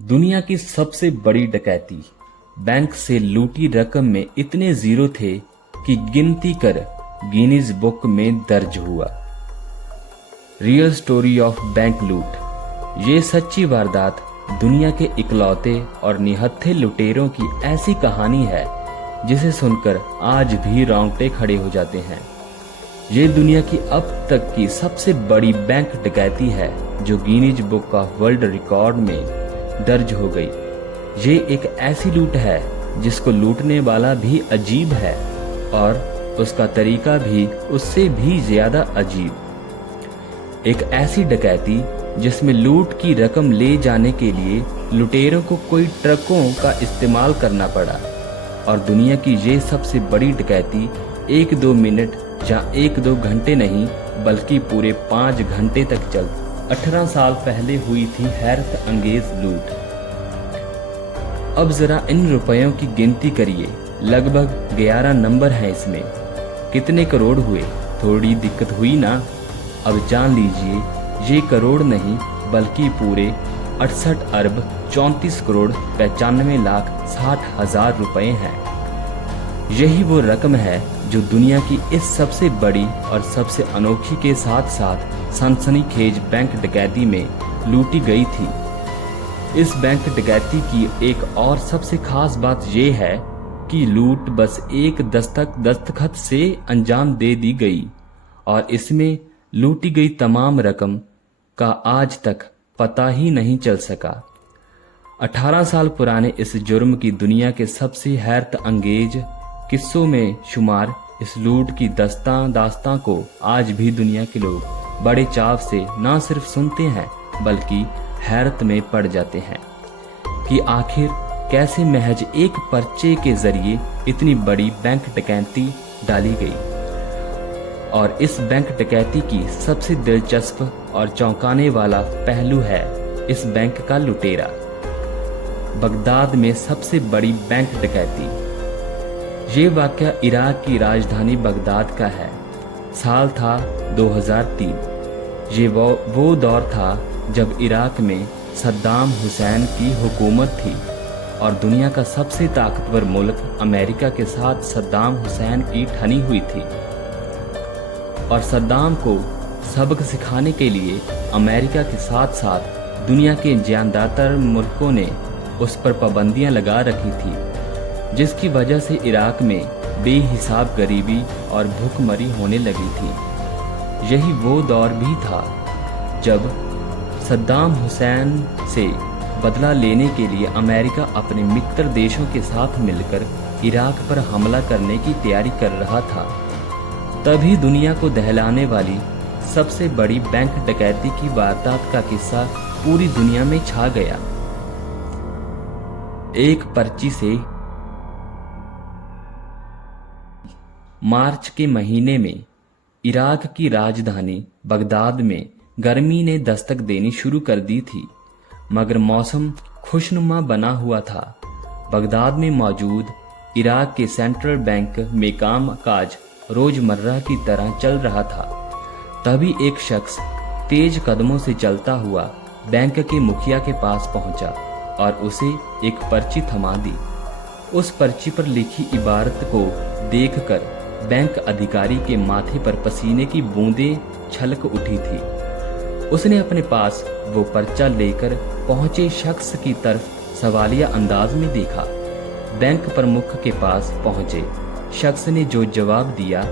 दुनिया की सबसे बड़ी डकैती। बैंक से लूटी रकम में इतने जीरो थे कि गिनती कर गिनीज बुक में दर्ज हुआ। रियल स्टोरी ऑफ बैंक लूट। ये सच्ची वारदात दुनिया के इकलौते और निहत्थे लुटेरों की ऐसी कहानी है जिसे सुनकर आज भी रोंगटे खड़े हो जाते हैं। ये दुनिया की अब तक की सबसे बड़ी बैंक डकैती है जो Guinness book of world record में दर्ज हो गई। ये एक ऐसी लूट है जिसको लूटने वाला भी अजीब है और उसका तरीका भी उससे भी ज्यादा अजीब। एक ऐसी डकैती जिसमें लूट की रकम ले जाने के लिए लुटेरों को कोई ट्रकों का इस्तेमाल करना पड़ा और दुनिया की ये सबसे बड़ी डकैती 1-2 मिनट या 1-2 घंटे नहीं बल्कि पूरे 5 घंटे तक चल 18 साल पहले हुई थी हैरत अंगेज लूट। अब जरा इन रुपयों की गिनती करिए, लगभग 11 नंबर हैं इसमें। कितने करोड़ हुए? थोड़ी दिक्कत हुई ना? अब जान लीजिए ये करोड़ नहीं बल्कि पूरे 68 अरब 34 करोड़ 95 लाख 60 हजार रुपए हैं। यही वो रकम है जो दुनिया की इस सबसे बड़ी और सबसे अनोखी के साथ साथ सनसनीखेज बैंक डकैती में लूटी गई थी। इस बैंक डकैती की एक और सबसे खास बात यह है कि लूट बस एक दस्तखत से अंजाम दे दी गई और इसमें लूटी गई तमाम रकम का आज तक पता ही नहीं चल सका। 18 साल पुराने इस जुर्म की दुनिया के सबसे हैरत अंगेज किस्सों में शुमार इस लूट की दास्तां को आज भी दुनिया के लोग बड़े चाव से न सिर्फ सुनते हैं बल्कि हैरत में पड़ जाते हैं कि आखिर कैसे महज एक पर्चे के जरिए इतनी बड़ी बैंक डकैती डाली गई। और इस बैंक डकैती की सबसे दिलचस्प और चौंकाने वाला पहलू है इस बैंक का लुटेरा। बगदाद में सबसे बड़ी बैंक डकैती। ये वाकया इराक की राजधानी बगदाद का है। साल था 2003। ये वो दौर था जब इराक में सद्दाम हुसैन की हुकूमत थी और दुनिया का सबसे ताकतवर मुल्क अमेरिका के साथ सद्दाम हुसैन की ठनी हुई थी। और सद्दाम को सबक सिखाने के लिए अमेरिका के साथ साथ दुनिया के ज्यादातर मुल्कों ने उस पर पाबंदियां लगा रखी थी, जिसकी वजह से इराक में बेहिसाब गरीबी और भूखमरी होने लगी थी। यही वो दौर भी था जब सद्दाम हुसैन से बदला लेने के लिए अमेरिका अपने मित्र देशों के साथ मिलकर इराक पर हमला करने की तैयारी कर रहा था। तभी दुनिया को दहलाने वाली सबसे बड़ी बैंक डकैती की वारदात का किस्सा पूरी दुनिया में छा गया। एक पर्ची से मार्च के महीने में इराक की राजधानी बगदाद में गर्मी ने दस्तक देनी शुरू कर दी थी, मगर मौसम खुशनुमा बना हुआ था। बगदाद में मौजूद इराक के सेंट्रल बैंक में कामकाज रोजमर्रा की तरह चल रहा था। तभी एक शख्स तेज कदमों से चलता हुआ बैंक के मुखिया के पास पहुंचा और उसे एक पर्ची थमा दी। उस पर्ची पर लिखी इबारत को देखकर बैंक अधिकारी के माथे पर पसीने की बूंदें छलक उठी थी। उसने अपने पास वो पर्चा लेकर पहुंचे शख्स की तरफ सवालिया अंदाज में देखा। बैंक प्रमुख के पास पहुंचे शख्स ने जो जवाब दिया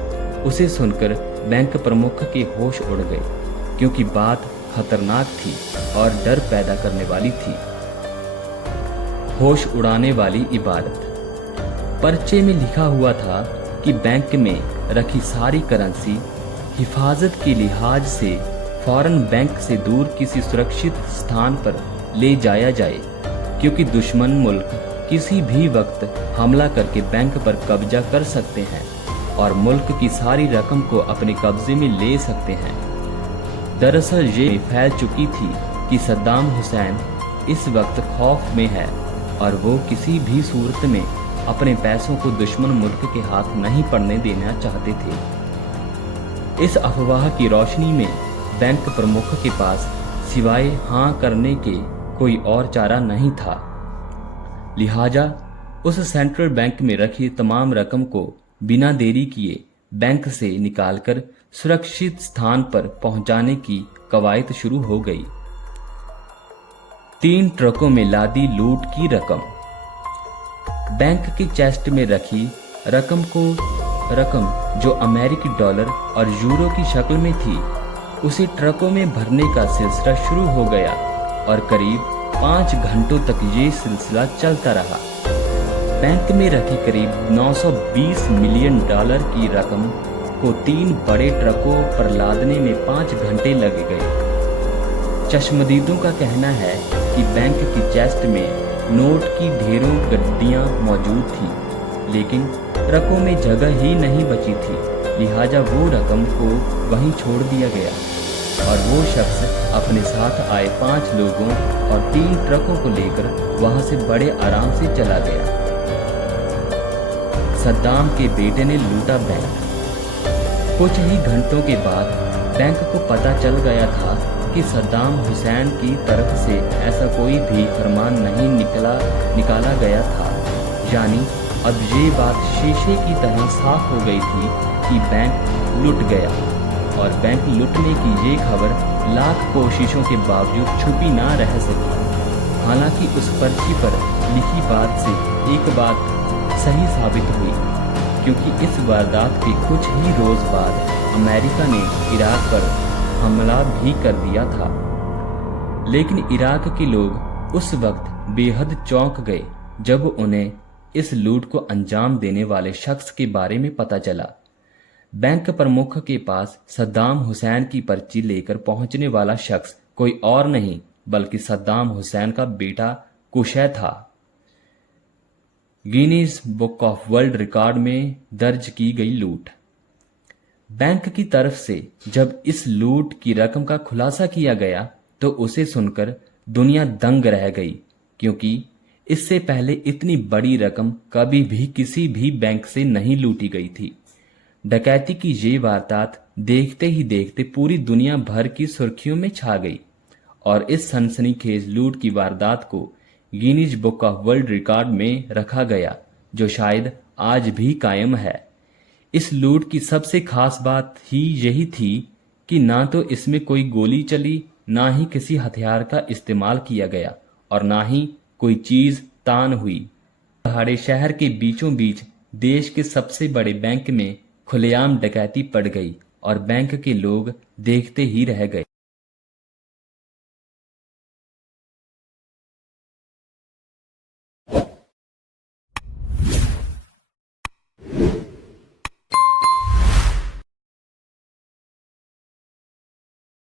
उसे सुनकर बैंक प्रमुख के होश उड़ गए, क्योंकि बात खतरनाक थी और डर पैदा करने वाली थी। होश उड़ाने वाली इबारत। पर्चे में लिखा हुआ था कि बैंक में रखी सारी करेंसी हिफाजत के लिहाज से फौरन बैंक से दूर किसी सुरक्षित स्थान पर ले जाया जाए, क्योंकि दुश्मन मुल्क किसी भी वक्त हमला करके बैंक पर कब्जा कर सकते हैं और मुल्क की सारी रकम को अपने कब्जे में ले सकते हैं। दरअसल ये फैल चुकी थी कि सद्दाम हुसैन इस वक्त खौफ में है और वो किसी भी सूरत में अपने पैसों को दुश्मन मुल्क के हाथ नहीं पड़ने देना चाहते थे। इस अफवाह की रोशनी में बैंक प्रमुख के पास सिवाय हाँ करने के कोई और चारा नहीं था। लिहाजा उस सेंट्रल बैंक में रखी तमाम रकम को बिना देरी किए बैंक से निकालकर सुरक्षित स्थान पर पहुंचाने की कवायद शुरू हो गई। 3 ट्रकों में लादी लूट की रकम। बैंक के चेस्ट में रखी रकम जो अमेरिकी डॉलर और यूरो की शक्ल में थी, उसे ट्रकों में भरने का सिलसिला शुरू हो गया और करीब 5 घंटों तक ये सिलसिला चलता रहा। बैंक में रखी करीब 920 मिलियन डॉलर की रकम को 3 बड़े ट्रकों पर लादने में 5 घंटे लग गए। चश्मदीदों का कहना है कि बैंक की चेस्ट में नोट की ढेरों गड्डियां मौजूद थी, लेकिन ट्रकों में जगह ही नहीं बची थी। लिहाजा वो रकम को वहीं छोड़ दिया गया और वो शख्स अपने साथ आए 5 लोगों और 3 ट्रकों को लेकर वहां से बड़े आराम से चला गया। सद्दाम के बेटे ने लूटा बैंक। कुछ ही घंटों के बाद बैंक को पता चल गया था कि सद्दाम हुसैन की तरफ से ऐसा कोई भी फरमान नहीं निकाला गया था। यानी अब ये बात शीशे की तरह साफ हो गई थी कि बैंक लुट गया, और बैंक लुटने की ये खबर लाख कोशिशों के बावजूद छुपी ना रह सकी। हालांकि उस पर्ची पर लिखी बात से एक बात सही साबित हुई, क्योंकि इस वारदात के कुछ ही रोज बाद अमेरिका ने इराक पर हमला भी कर दिया था। लेकिन इराक के लोग उस वक्त बेहद चौंक गए जब उन्हें इस लूट को अंजाम देने वाले शख्स के बारे में पता चला। बैंक प्रमुख के पास सद्दाम हुसैन की पर्ची लेकर पहुंचने वाला शख्स कोई और नहीं बल्कि सद्दाम हुसैन का बेटा कुशै था। Guinness book of world record में दर्ज की गई लूट। बैंक की तरफ से जब इस लूट की रकम का खुलासा किया गया तो उसे सुनकर दुनिया दंग रह गई, क्योंकि इससे पहले इतनी बड़ी रकम कभी भी किसी भी बैंक से नहीं लूटी गई थी। डकैती की ये वारदात देखते ही देखते पूरी दुनिया भर की सुर्खियों में छा गई और इस सनसनीखेज लूट की वारदात को Guinness book of world record में रखा गया, जो शायद आज भी कायम है। इस लूट की सबसे खास बात ही यही थी कि ना तो इसमें कोई गोली चली, ना ही किसी हथियार का इस्तेमाल किया गया और ना ही कोई चीज तान हुई। पहाड़ी शहर के बीचों बीच देश के सबसे बड़े बैंक में खुलेआम डकैती पड़ गई और बैंक के लोग देखते ही रह गए।